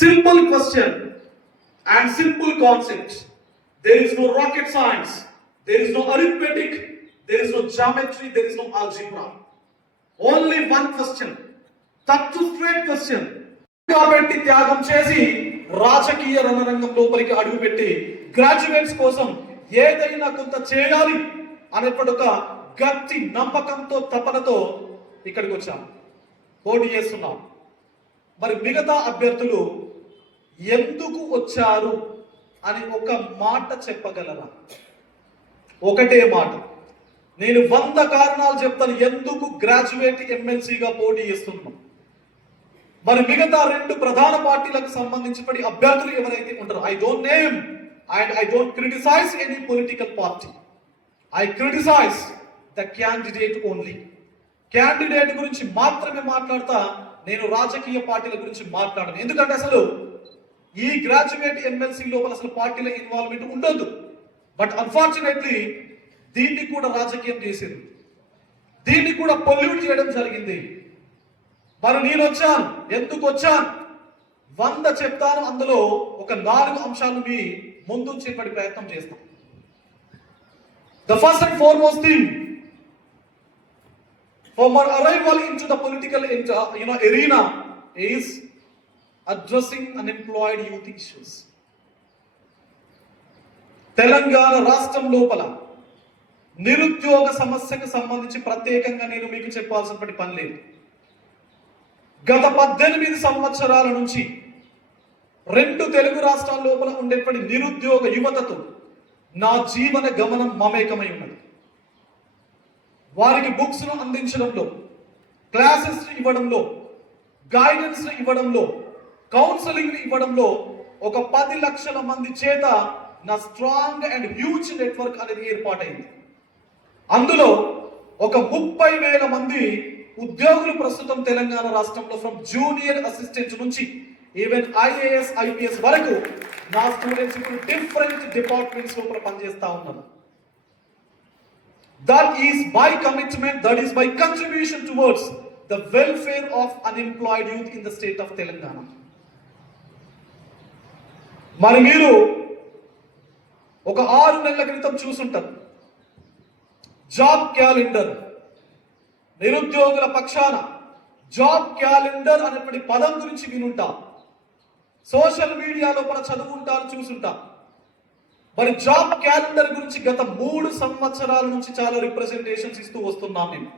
Simple question and simple concepts. There is no rocket science, there is no arithmetic, there is no geometry, there is no algebra. Only one question. Touch straight question. కాబట్టి త్యాగం చేసి రాజకీయ రణరంగం లోపలికి అడుగుపెట్టి graduates కోసం ఏదైనా కొంత చేయాలి అనేటువంటి ఒక గట్టి నమ్మకంతో తపనతో ఇక్కడికి వచ్చాం, పోటీ చేస్తున్నాం. మరి మిగతా అభ్యర్థులు ఎందుకు వచ్చారు అని ఒక మాట చెప్పగలరా? ఒకటే మాట. నేను 100 కారణాలు చెప్తాను ఎందుకు గ్రాడ్యుయేట్ ఎమ్మెల్సీగా పోటీ చేస్తున్నాం. మరి మిగతా 2 ప్రధాన పార్టీలకు సంబంధించిన అభ్యర్థులు ఎవరైతే ఉంటారో, I don't name and I don't criticise any political party, I criticise the candidate only. Candidate గురించి మాత్రమే మాట్లాడతా, నేను రాజకీయ పార్టీల గురించి మాట్లాడను. ఎందుకంటే అసలు ఈ గ్రాడ్యుయేట్ ఎమ్మెల్సీ లోపల అసలు పార్టీల ఇన్వాల్వ్మెంట్ ఉండదు. బట్ అన్ఫార్చునేట్లీ దీన్ని కూడా రాజకీయం చేసింది, దీన్ని కూడా పొల్యూట్ చేయడం జరిగింది. మరి నేను వచ్చాను, ఎందుకు వచ్చాను? 100 చెప్తాను, అందులో ఒక 4 అంశాలు మీ ముందు చెప్పే ప్రయత్నం చేస్తాం. The first and foremost thing for my arrival into the political arena is addressing unemployed youth issues. Telangana రాష్ట్రం లోపల నిరుద్యోగ సమస్యకు సంబంధించి ప్రత్యేకంగా నేను మీకు చెప్పాల్సినటువంటి పని లేదు. గత 18 సంవత్సరాల నుంచి 2 తెలుగు రాష్ట్రాల లోపల ఉండేటువంటి నిరుద్యోగ యువతతో నా జీవన గమనం మమేకమై ఉన్నది. వారికి బుక్స్ ను అందించడంలో, క్లాసెస్ ఇవ్వడంలో, గైడెన్స్ ఇవ్వడంలో, కౌన్సిలింగ్ ఇవ్వడంలో ఒక 10 లక్షల మంది చేత నా స్ట్రాంగ్ అండ్ హ్యూజ్ నెట్వర్క్ అనేది ఏర్పాటైంది. అందులో ఒక 30,000 మంది ఉద్యోగులు ప్రస్తుతం తెలంగాణ రాష్ట్రంలో ఫ్రమ్ జూనియర్ అసిస్టెంట్ నుంచి ఈవెన్ ఐఏఎస్ ఐపీఎస్ వరకు నా స్టూడెంట్స్ ఇప్పుడు డిఫరెంట్ డిపార్ట్మెంట్స్ లోపల పనిచేస్తా ఉన్నారు. That is my commitment, that is my contribution towards the welfare of unemployed youth in the state of Telangana. మరి మీరు ఒక 6 నెలల క్రితం చూసుంటారు, జాబ్ క్యాలెండర్, నిరుద్యోగుల పక్షాన జాబ్ క్యాలెండర్ అనేటువంటి పదం గురించి వినుంటా, సోషల్ మీడియా లోపల చదువుంటారు, చూసుంటా. మరి జాబ్ క్యాలెండర్ గురించి గత 3 సంవత్సరాల నుంచి చాలా రిప్రజెంటేషన్స్ ఇస్తూ వస్తున్నాం మేము.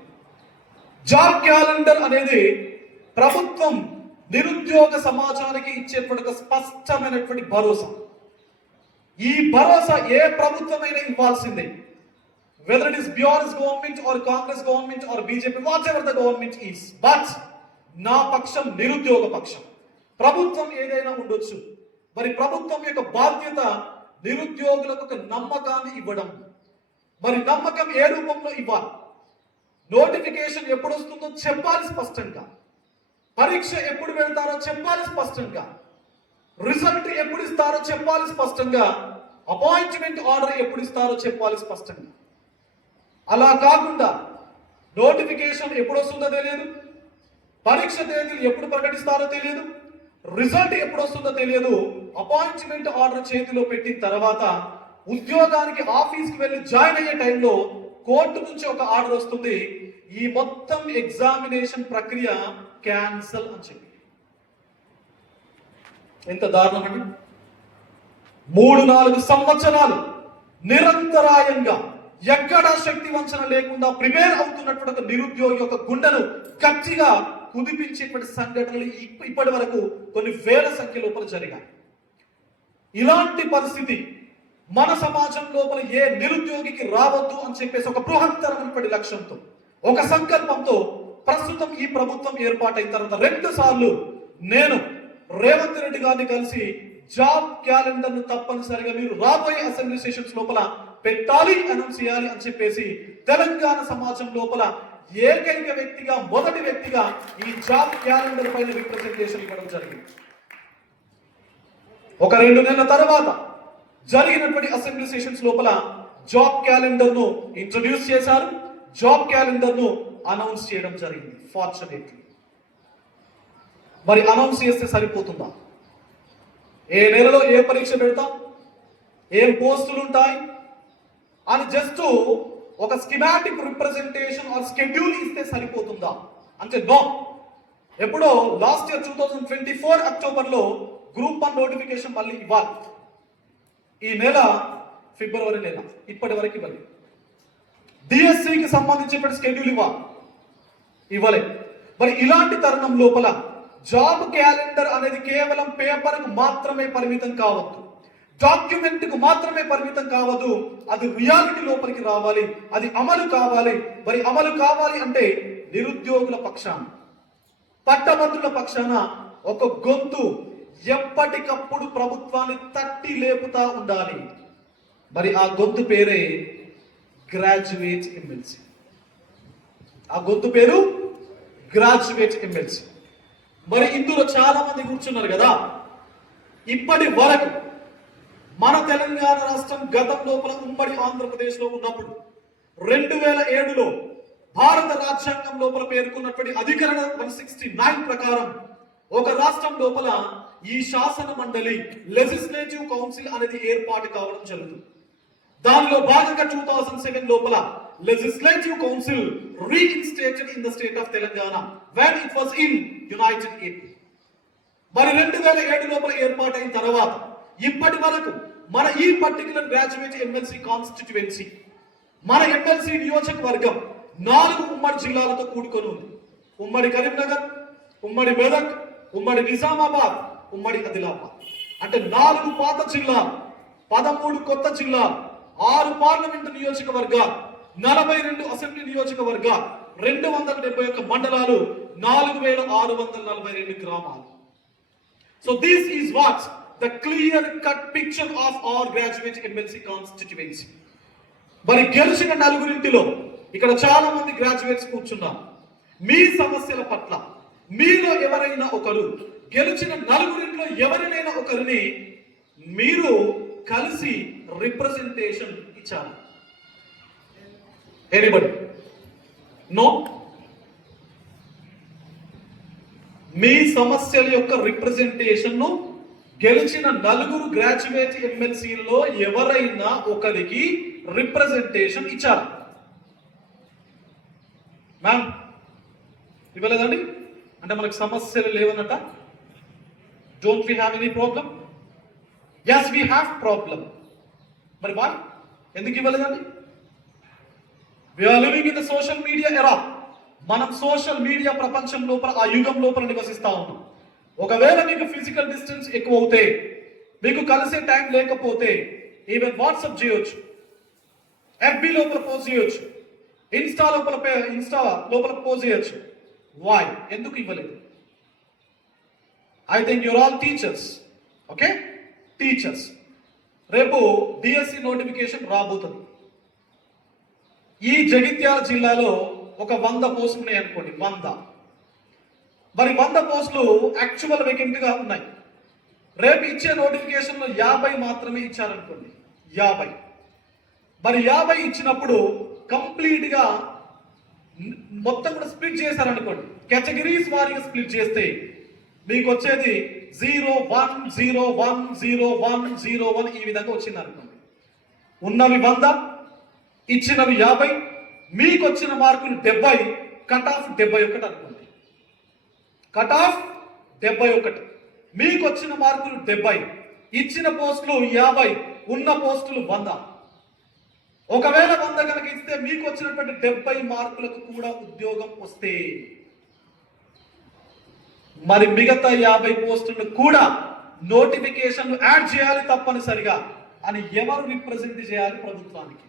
జాబ్ క్యాలెండర్ అనేది ప్రభుత్వం నిరుద్యోగ సమాజానికి ఇచ్చేటువంటి ఒక స్పష్టమైనటువంటి భరోసా. ఈ భరోసా ఏ ప్రభుత్వమైనా ఇవ్వాల్సిందే, whether it is Bihar government or Congress government or BJP, whatever the government is. But నా పక్షం నిరుద్యోగ పక్షం. ప్రభుత్వం ఏదైనా ఉండొచ్చు, మరి ప్రభుత్వం యొక్క బాధ్యత నిరుద్యోగులకు ఒక నమ్మకాన్ని ఇవ్వడం. మరి నమ్మకం ఏ రూపంలో ఇవ్వాలి? నోటిఫికేషన్ ఎప్పుడు వస్తుందో చెప్పాలి స్పష్టంగా, పరీక్ష ఎప్పుడు వెళ్తారో చెప్పాలి స్పష్టంగా, రిజల్ట్ ఎప్పుడు ఇస్తారో చెప్పాలి స్పష్టంగా, అపాయింట్మెంట్ ఆర్డర్ ఎప్పుడు ఇస్తారో చెప్పాలి స్పష్టంగా. అలా కాకుండా నోటిఫికేషన్ ఎప్పుడు వస్తుందో తెలియదు, పరీక్ష తేదీలు ఎప్పుడు ప్రకటిస్తారో తెలియదు, రిజల్ట్ ఎప్పుడు వస్తుందో తెలియదు, అపాయింట్మెంట్ ఆర్డర్ చేతిలో పెట్టిన తర్వాత ఉద్యోగానికి ఆఫీస్కి వెళ్ళి జాయిన్ అయ్యే టైంలో కోర్టు నుంచి ఒక ఆర్డర్ వస్తుంది, ఈ మొత్తం ఎగ్జామినేషన్ ప్రక్రియ క్యాన్సల్ అని చెప్పి. ఎంత దారుణం అండి! 3-4 సంవత్సరాలు నిరంతరాయంగా ఎక్కడా శక్తి వంచన లేకుండా ప్రిపేర్ అవుతున్నటువంటి ఒక నిరుద్యోగి యొక్క గుండెను గట్టిగా కుదిపించేటువంటి సంఘటనలు ఇప్పటి వరకు కొన్ని వేల సంఖ్య లోపల జరిగాయి. ఇలాంటి పరిస్థితి మన సమాజం లోపల ఏ నిరుద్యోగికి రావద్దు అని చెప్పేసి ఒక బృహత్తరమైనటువంటి లక్ష్యంతో, ఒక సంకల్పంతో ప్రస్తుతం ఈ ప్రభుత్వం ఏర్పాటైన తర్వాత 2 సార్లు నేను రేవంత్ రెడ్డి గారిని కలిసి జాబ్ క్యాలెండర్ ను తప్పనిసరిగా మీరు రాబోయే అసెంబ్లీ సెషన్స్ లోపల పెట్టాలి, అనౌన్స్ చేయాలి అని చెప్పేసి తెలంగాణ సమాజం లోపల ఏకైక వ్యక్తిగా, మొదటి వ్యక్తిగా ఈ జాబ్ క్యాలెండర్ పైన రిప్రజెంటేషన్ ఇవ్వడం జరిగింది. ఒక 2 నెలల తర్వాత జరిగినటువంటి అసెంబ్లీ సెషన్స్ లోపల జాబ్ క్యాలెండర్ ను ఇంట్రడ్యూస్ చేశారు, జాబ్ క్యాలెండర్ ను అనౌన్స్ చేయడం జరిగింది. ఫార్చునేట్లీ మరి అనౌన్స్ చేస్తే సరిపోతుందా? ఏ నెలలో ఏ పరీక్ష పెడతాం, ఏం పోస్టులు ఉంటాయి అని జస్ట్ ఒక స్కీమాటిక్ రిప్రజెంటేషన్ ఆర్ షెడ్యూల్ ఇస్తే సరిపోతుందా అంటే నో. ఎప్పుడో లాస్ట్ ఇయర్ 2024 అక్టోబర్లో గ్రూప్ 1 నోటిఫికేషన్ మళ్ళీ ఇవ్వాలి. ఈ నెల ఫిబ్రవరి నెల ఇప్పటి వరకు ఇవ్వాలి. డిఎస్సికి సంబంధించిన షెడ్యూల్ ఇవ్వలే. మరి ఇలాంటి తరుణం లోపల జాబ్ క్యాలెండర్ అనేది కేవలం పేపర్కు మాత్రమే పరిమితం కావద్దు, డాక్యుమెంట్కు మాత్రమే పరిమితం కావద్దు. అది రియాలిటీ లోపలికి రావాలి, అది అమలు కావాలి. మరి అమలు కావాలి అంటే నిరుద్యోగుల పక్షాన, పట్టభద్రుల పక్షాన ఒక గొంతు ఎప్పటికప్పుడు ప్రభుత్వాన్ని తట్టి లేపుతా ఉండాలి. మరి ఆ గొంతు పేరే గ్రాడ్యుయేట్ ఎమ్మెల్సీ. ఆ గొంతు పేరు గ్రాడ్యుయేట్ ఎమ్మెల్సీ. మరి ఇందులో చాలా మంది కూర్చున్నారు కదా. ఇప్పటి వరకు మన తెలంగాణ రాష్ట్రం గతం లోపల ఉమ్మడి ఆంధ్రప్రదేశ్లో ఉన్నప్పుడు 2007లో భారత రాజ్యాంగం లోపల పేర్కొన్నటువంటి అధికరణ 169 ప్రకారం ఒక రాష్ట్రం లోపల ఈ శాసన మండలి లెజిస్లేటివ్ కౌన్సిల్ అనేది ఏర్పాటు కావడం జరుగుతుంది. దానిలో భాగంగా 2007 లోపల legislative council reinstated in the state of Telangana when it was in United AP. మరి 2007 లోపల ఏర్పాటైన తర్వాత ఇప్పటి వరకు మన ఈ పర్టికులర్ గ్రాడ్యుయేట్ ఎమ్మెల్సీ కాన్స్టిట్యుయెన్సీ, మన ఎమ్మెల్సీ నియోజకవర్గం 4 ఉమ్మడి జిల్లాలతో కూడుకొని ఉంది. ఉమ్మడి కరీంనగర్, ఉమ్మడి మెదక్, ఉమ్మడి నిజామాబాద్, ఉమ్మడి ఆదిలాబాద్. అంటే 4 పాత జిల్లాలు, 13 కొత్త జిల్లాలు, 6 పార్లమెంటు నియోజకవర్గాలు, 42 అసెంబ్లీ నియోజకవర్గాలు, 271 మండలాలు, 4642 గ్రామాలు. So this is what the clear cut picture of our graduate MLC constituency. మరి గెలిచిన నలుగురింటిలో ఇక్కడ చాలా మంది గ్రాడ్యుయేట్స్ కూర్చున్నారు. మీ సమస్యల పట్ల మీలో ఎవరైనా ఒకరు, గెలిచిన నలుగురింటిలో ఎవరినైనా ఒకరిని మీరు కలిసి రిప్రజెంటేషన్ ఇచ్చారు. ఎనీబడి? నో. మీ సమస్యల యొక్క రిప్రజెంటేషన్ ను గెలిచిన నలుగురు గ్రాడ్యుయేట్ ఎమ్మెల్సీలో ఎవరైనా ఒకరికి రిప్రజెంటేషన్ ఇచ్చారు. మ్యామ్ ఇవ్వలేదండి అంటే మనకు సమస్యలు లేవన్నట. Don't we have any problem? yes we have problem. మరి why ఎందుకు ఇవ్వలేదండి? we are living in the social media era. మనం సోషల్ మీడియా ప్రపంచం లోపల, ఆ యుగం లోపల నివసిస్తా ఉన్నాం. ఒకవేళ మీకు ఫిజికల్ డిస్టెన్స్ ఎక్కువ అవుతే, మీకు కలిసే టైం లేకపోతే ఈవెన్ వాట్సాప్ చేయొచ్చు, ఎఫ్బి లోపల పోస్ట్ చేయొచ్చు, ఇన్స్టా లోపల పోస్ట్ చేయొచ్చు. వై? ఎందుకు ఇవ్వలేదు? I think your all teachers. Okay, teachers. రేపు డిఎస్సి నోటిఫికేషన్ రాబోతుంది. ఈ జగిత్యాల జిల్లాలో ఒక 100 పోస్టులు ఉన్నాయి అనుకోండి, 100. మరి 100 పోస్టులు యాక్చువల్ వేకెంట్ గా ఉన్నాయి. రేపు ఇచ్చే నోటిఫికేషన్ లో 50 మాత్రమే ఇచ్చారనుకోండి, 50. మరి 50 ఇచ్చినప్పుడు కంప్లీట్ గా మొత్తం కూడా స్ప్లిట్ చేశారనుకోండి, కేటగిరీస్ వారీగా స్ప్లిట్ చేస్తే మీకు వచ్చేది 0 1 0 1 0 1 0 1 ఈ విధంగా వచ్చింది అనుకోండి. ఉన్నవి 100, ఇచ్చినవి 50, మీకు వచ్చిన మార్కులు 70, కట్ ఆఫ్ 71 అనుకోండి. కట్ ఆఫ్ 71, మీకు వచ్చిన మార్కులు 70, ఇచ్చిన పోస్టులు 50, ఉన్న పోస్టులు 100. ఒకవేళ 100 కనుక ఇస్తే మీకు వచ్చినటువంటి 70 మార్కులకు కూడా ఉద్యోగం వస్తే, మరి మిగతా 50 పోస్టులను కూడా నోటిఫికేషన్ యాడ్ చేయాలి తప్పనిసరిగా అని ఎవరు రిప్రజెంట్ చేయాలి ప్రభుత్వానికి?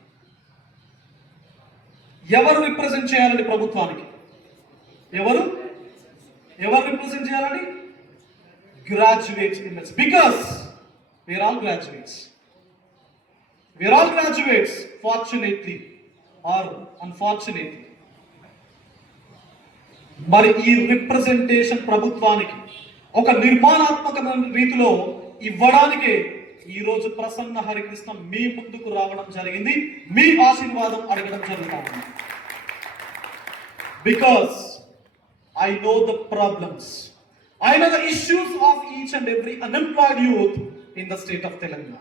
ఎవరు రిప్రజెంట్ చేయాలండి ప్రభుత్వానికి? ఎవరు రిప్రజెంట్ చేయాలండి? Graduates MLC. Because we are all graduates. We are all graduates, fortunately or unfortunately. మరి ఈ రిప్రజెంటేషన్ ప్రభుత్వానికి ఒక నిర్మాణాత్మకమైన రీతిలో ఇవ్వడానికే ఈ రోజు ప్రసన్న హరికృష్ణ మీ ముందుకు రావడం జరిగింది, మీ ఆశీర్వాదం అడగడం జరుగుతుంది. Because I know the problems, I know the issues of each and every unemployed youth in the state of Telangana.